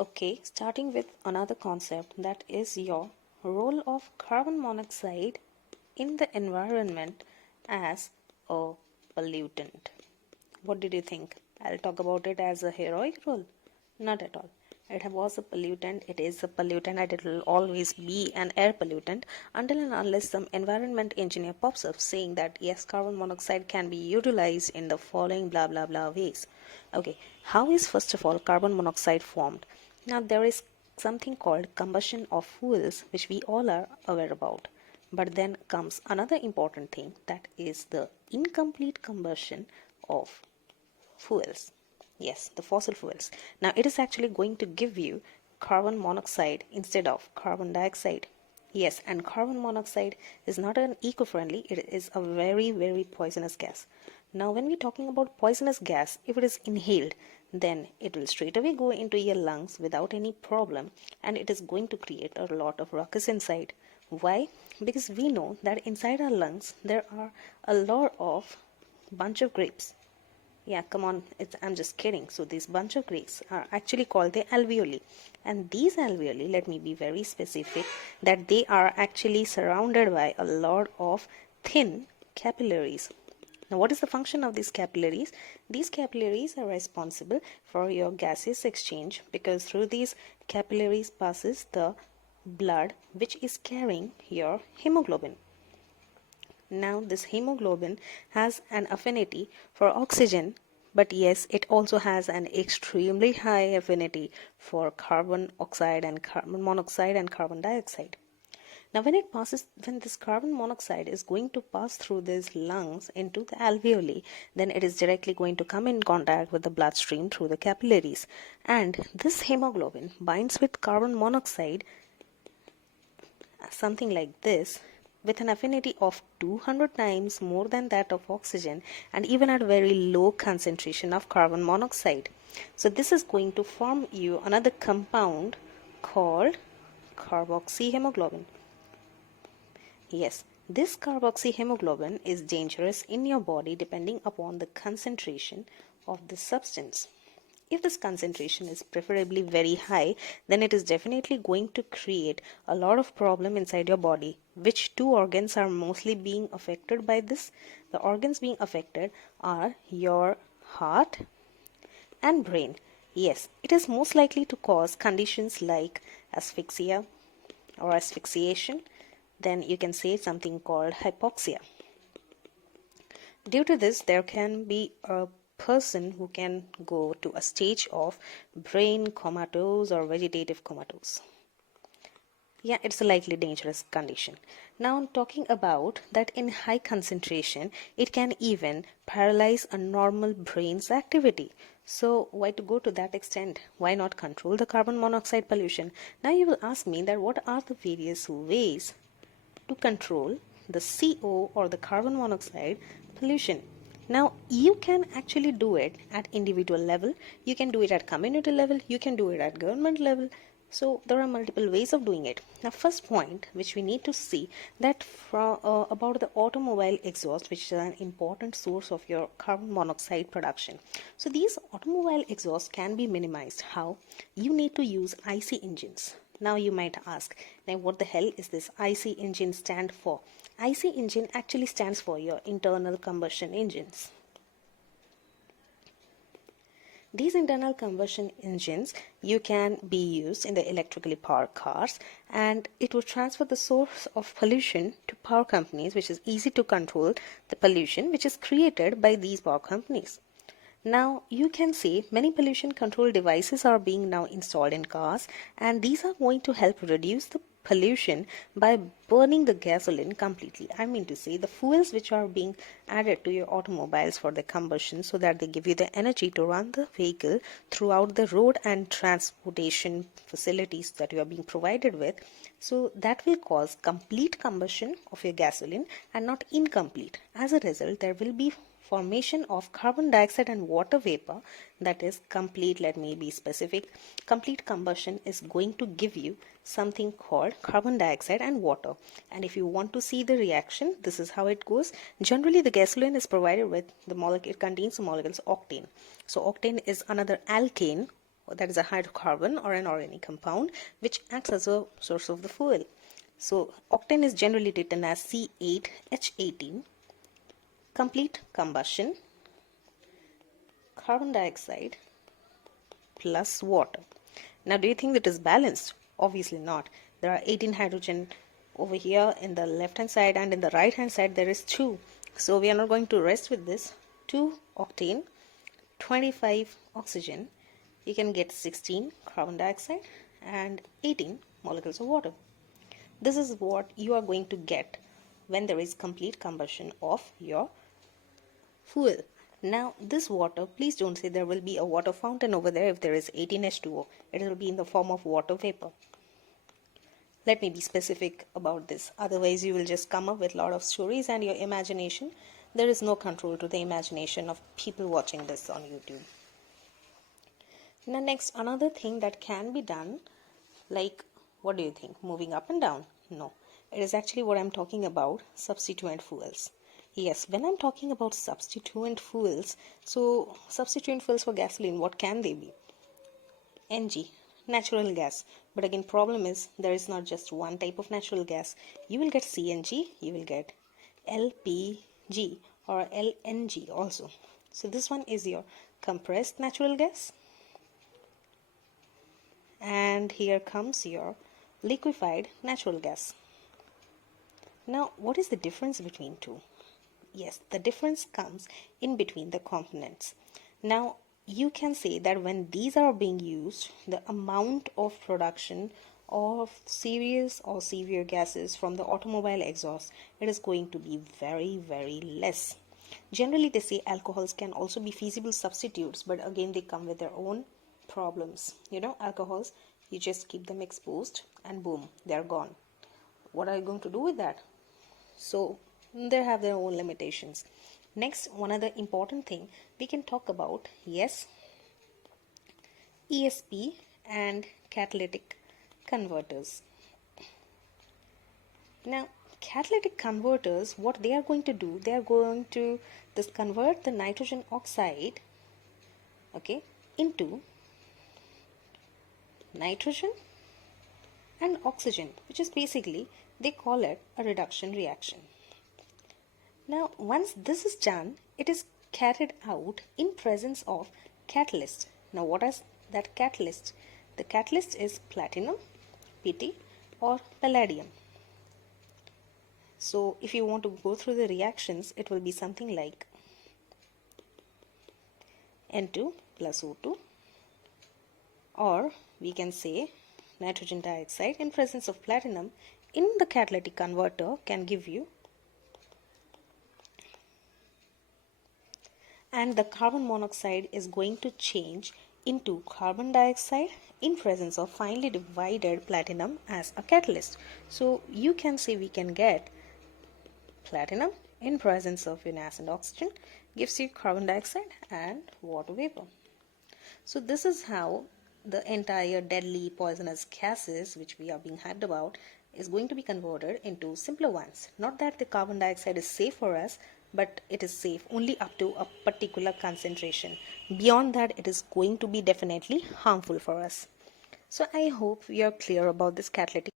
Okay, starting with another concept, that is your role of carbon monoxide in the environment as a pollutant. What did you think? I'll talk about it as a heroic role? Not at all. It was a pollutant, it is a pollutant, and it will always be an air pollutant until and unless some environment engineer pops up saying that yes, carbon monoxide can be utilized in the following blah blah blah ways. Okay, how is first of all carbon monoxide formed? Now, there is something called combustion of fuels, which we all are aware about. But then comes another important thing, that is the incomplete combustion of fuels. Yes, the fossil fuels. Now, it is actually going to give you carbon monoxide instead of carbon dioxide. Yes, and carbon monoxide is not an eco-friendly, it is a very, very poisonous gas. Now, when we're talking about poisonous gas, if it is inhaled, then it will straight away go into your lungs without any problem, and it is going to create a lot of ruckus inside. Why? Because we know that inside our lungs there are a lot of bunch of grapes. Yeah, come on, I'm just kidding. So these bunch of grapes are actually called the alveoli. And these alveoli, let me be very specific, that they are actually surrounded by a lot of thin capillaries. Now, what is the function of these capillaries? These capillaries are responsible for your gaseous exchange, because through these capillaries passes the blood which is carrying your hemoglobin. Now, this hemoglobin has an affinity for oxygen, but yes, it also has an extremely high affinity for carbon oxide and carbon monoxide and carbon dioxide. Now, when this carbon monoxide is going to pass through these lungs into the alveoli, then it is directly going to come in contact with the bloodstream through the capillaries. And this hemoglobin binds with carbon monoxide, something like this, with an affinity of 200 times more than that of oxygen, and even at very low concentration of carbon monoxide. So this is going to form you another compound called carboxyhemoglobin. Yes, this carboxyhemoglobin is dangerous in your body depending upon the concentration of this substance. If this concentration is preferably very high, then it is definitely going to create a lot of problem inside your body. Which two organs are mostly being affected by this? The organs being affected are your heart and brain. Yes, it is most likely to cause conditions like asphyxia or asphyxiation. Then you can say something called hypoxia. Due to this, there can be a person who can go to a stage of brain comatose or vegetative comatose. Yeah, it's a likely dangerous condition. Now, I'm talking about that in high concentration, it can even paralyze a normal brain's activity. So, why to go to that extent? Why not control the carbon monoxide pollution? Now, you will ask me that what are the various ways to control the CO or the carbon monoxide pollution. Now, you can actually do it at individual level, you can do it at community level, you can do it at government level. So there are multiple ways of doing it. Now, first point which we need to see, that about the automobile exhaust, which is an important source of your carbon monoxide production. So these automobile exhausts can be minimized. How? You need to use IC engines. Now you might ask, now what the hell is this IC engine stand for? IC engine actually stands for your internal combustion engines. These internal combustion engines, you can be used in the electrically powered cars, and it will transfer the source of pollution to power companies, which is easy to control the pollution which is created by these power companies. Now, you can see many pollution control devices are being now installed in cars, and these are going to help reduce the pollution by burning the gasoline completely. I mean to say, the fuels which are being added to your automobiles for the combustion, so that they give you the energy to run the vehicle throughout the road and transportation facilities that you are being provided with. So that will cause complete combustion of your gasoline and not incomplete. As a result, there will be formation of carbon dioxide and water vapor, that is complete, let me be specific, complete combustion is going to give you something called carbon dioxide and water. And if you want to see the reaction, this is how it goes. Generally, the gasoline is provided with the molecule, it contains the molecules octane. So octane is another alkane that is a hydrocarbon or an organic compound, which acts as a source of the fuel. So octane is generally written as C8H18, complete combustion, carbon dioxide plus water. Now, do you think that is balanced? Obviously not. There are 18 hydrogen over here in the left hand side, and in the right hand side there is 2. So we are not going to rest with this. 2 octane, 25 oxygen, you can get 16 carbon dioxide and 18 molecules of water. This is what you are going to get when there is complete combustion of your fuel. Now this water, please don't say there will be a water fountain over there if there is 18H2O. It will be in the form of water vapor. Let me be specific about this, otherwise you will just come up with a lot of stories and your imagination. There is no control to the imagination of people watching this on YouTube. Now next, another thing that can be done, like, what do you think? Moving up and down? No. It is actually what I'm talking about, substituent fuels. Yes, when I'm talking about substituent fuels, so substituent fuels for gasoline, what can they be? NG, natural gas. But again, problem is there is not just one type of natural gas. You will get CNG, you will get LPG or LNG also. So this one is your compressed natural gas. And here comes your liquefied natural gas. Now, what is the difference between two? Yes, the difference comes in between the components. Now, you can say that when these are being used, the amount of production of serious or severe gases from the automobile exhaust, it is going to be very, very less. Generally, they say alcohols can also be feasible substitutes, but again, they come with their own problems. You know, alcohols, you just keep them exposed and boom, they're gone. What are you going to do with that? So they have their own limitations. Next, one other important thing we can talk about, yes, Esp and catalytic converters. Now, catalytic converters, what they are going to do, they are going to just convert the nitrogen oxide, okay, into nitrogen and oxygen, which is basically, they call it a reduction reaction. Now, once this is done, it is carried out in presence of catalyst. Now, what is that catalyst? The catalyst is platinum, PT, or palladium. So, if you want to go through the reactions, it will be something like N2 plus O2, or we can say nitrogen dioxide in presence of platinum in the catalytic converter can give you, and the carbon monoxide is going to change into carbon dioxide in presence of finely divided platinum as a catalyst. So you can say we can get platinum in presence of FeLiNas and oxygen gives you carbon dioxide and water vapor. So this is how the entire deadly poisonous gases which we are being hyped about is going to be converted into simpler ones. Not that the carbon dioxide is safe for us, but it is safe only up to a particular concentration. Beyond that, it is going to be definitely harmful for us. So I hope we are clear about this catalytic